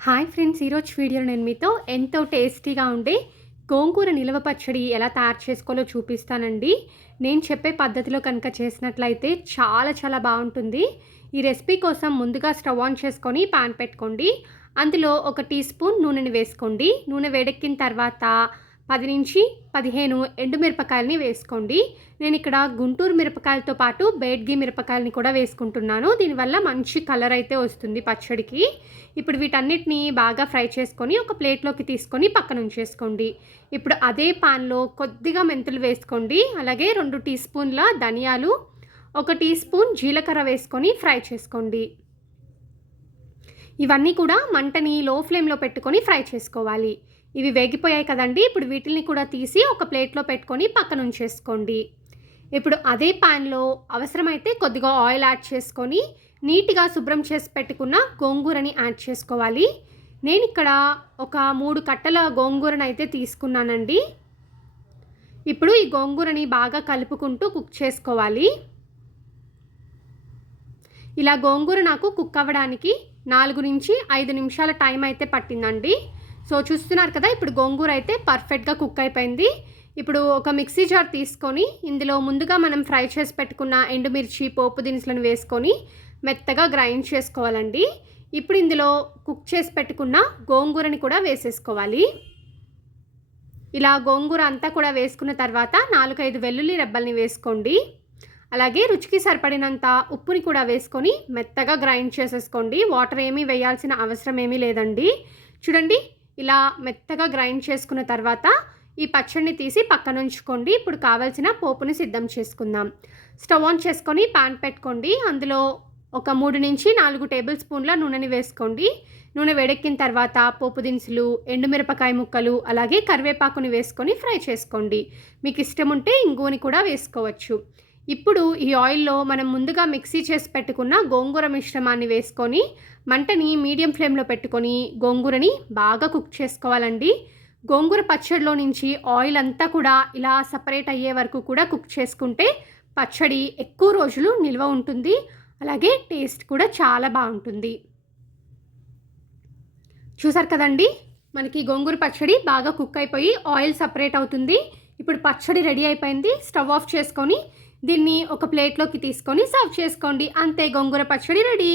Hi friends ఈరోజు వీడియోలో నేను మీతో ఎంతో టేస్టీగా ఉండే గోంగూర నిలవ పచ్చడి ఎలా తయారు చేసుకోవాలో చూపిస్తానండి. నేను చెప్పే పద్ధతిలో కనుక చేసినట్లయితే చాలా చాలా బాగుంటుంది. ఈ రెసిపీ కోసం ముందుగా స్టవ్ ఆన్ చేసుకొని పాన్ పెట్టుకోండి. అందులో ఒక టీ స్పూన్ నూనెని వేసుకోండి. నూనె వేడెక్కిన తర్వాత పది నుంచి పదిహేను ఎండుమిరపకాయలని వేసుకోండి. నేను ఇక్కడ గుంటూరు మిరపకాయలతో పాటు బేడ్గి మిరపకాయలని కూడా వేసుకుంటున్నాను. దీనివల్ల మంచి కలర్ అయితే వస్తుంది పచ్చడికి. ఇప్పుడు వీటన్నిటిని బాగా ఫ్రై చేసుకొని ఒక ప్లేట్లోకి తీసుకొని పక్కన ఉంచేసుకోండి. ఇప్పుడు అదే పాన్లో కొద్దిగా మెంతులు వేసుకోండి. అలాగే రెండు టీ స్పూన్ల ధనియాలు ఒక టీ స్పూన్ జీలకర్ర వేసుకొని ఫ్రై చేసుకోండి. ఇవన్నీ కూడా మంటని లో ఫ్లేమ్లో పెట్టుకొని ఫ్రై చేసుకోవాలి. ఇవి వేగిపోయాయి కదండి ఇప్పుడు వీటిని కూడా తీసి ఒక ప్లేట్లో పెట్టుకొని పక్కన ఉంచేసుకోండి. ఇప్పుడు అదే ప్యాన్లో అవసరమైతే కొద్దిగా ఆయిల్ యాడ్ చేసుకొని నీట్గా శుభ్రం చేసి పెట్టుకున్న గోంగూరని యాడ్ చేసుకోవాలి. నేను ఇక్కడ ఒక మూడు కట్టల గోంగూరను అయితే తీసుకున్నానండి. ఇప్పుడు ఈ గోంగూరని బాగా కలుపుకుంటూ కుక్ చేసుకోవాలి. ఇలా గోంగూర నాకు కుక్ అవ్వడానికి నాలుగు నుంచి ఐదు నిమిషాల టైం అయితే పట్టిందండి. సో చూస్తున్నారు కదా ఇప్పుడు గోంగూర అయితే పర్ఫెక్ట్గా కుక్ అయిపోయింది. ఇప్పుడు ఒక మిక్సీ జార్ తీసుకొని ఇందులో ముందుగా మనం ఫ్రై చేసి పెట్టుకున్న ఎండుమిర్చి పోపు దినుసులను వేసుకొని మెత్తగా గ్రైండ్ చేసుకోవాలండి. ఇప్పుడు ఇందులో కుక్ చేసి పెట్టుకున్న గోంగూరని కూడా వేసేసుకోవాలి. ఇలా గోంగూర అంతా కూడా వేసుకున్న తర్వాత నాలుగైదు వెల్లుల్లి రెబ్బల్ని వేసుకోండి. అలాగే రుచికి సరిపడినంత ఉప్పుని కూడా వేసుకొని మెత్తగా గ్రైండ్ చేసేసుకోండి. వాటర్ ఏమీ వేయాల్సిన అవసరం ఏమీ లేదండి. చూడండి ఇలా మెత్తగా గ్రైండ్ చేసుకున్న తర్వాత ఈ పచ్చడిని తీసి పక్కన ఉంచుకోండి ఇప్పుడు కావాల్సిన పోపుని సిద్ధం చేసుకుందాం. స్టవ్ ఆన్ చేసుకొని పాన్ పెట్టుకోండి. అందులో ఒక మూడు నుంచి నాలుగు టేబుల్ స్పూన్ల నూనెని వేసుకోండి. నూనె వేడెక్కిన తర్వాత పోపు దినుసులు ఎండుమిరపకాయ ముక్కలు అలాగే కరివేపాకుని వేసుకొని ఫ్రై చేసుకోండి. మీకు ఇష్టం ఉంటే ఇంగువని కూడా వేసుకోవచ్చు. ఇప్పుడు ఈ ఆయిల్లో మనం ముందుగా మిక్సీ చేసి పెట్టుకున్న గోంగూర మిశ్రమాన్ని వేసుకొని మంటని మీడియం ఫ్లేమ్లో పెట్టుకొని గోంగూరని బాగా కుక్ చేసుకోవాలండి. గోంగూర పచ్చడిలో నుంచి ఆయిల్ అంతా కూడా ఇలా సపరేట్ అయ్యే వరకు కూడా కుక్ చేసుకుంటే పచ్చడి ఎక్కువ రోజులు నిల్వ ఉంటుంది. అలాగే టేస్ట్ కూడా చాలా బాగుంటుంది. చూసారు కదండి? మనకి గోంగూర పచ్చడి బాగా కుక్ అయిపోయి ఆయిల్ సపరేట్ అవుతుంది. ఇప్పుడు పచ్చడి రెడీ అయిపోయింది. స్టవ్ ఆఫ్ చేసుకొని దీన్ని ఒక ప్లేట్లోకి తీసుకొని సర్వ్ చేసుకోండి. అంతే గోంగూర పచ్చడి రెడీ.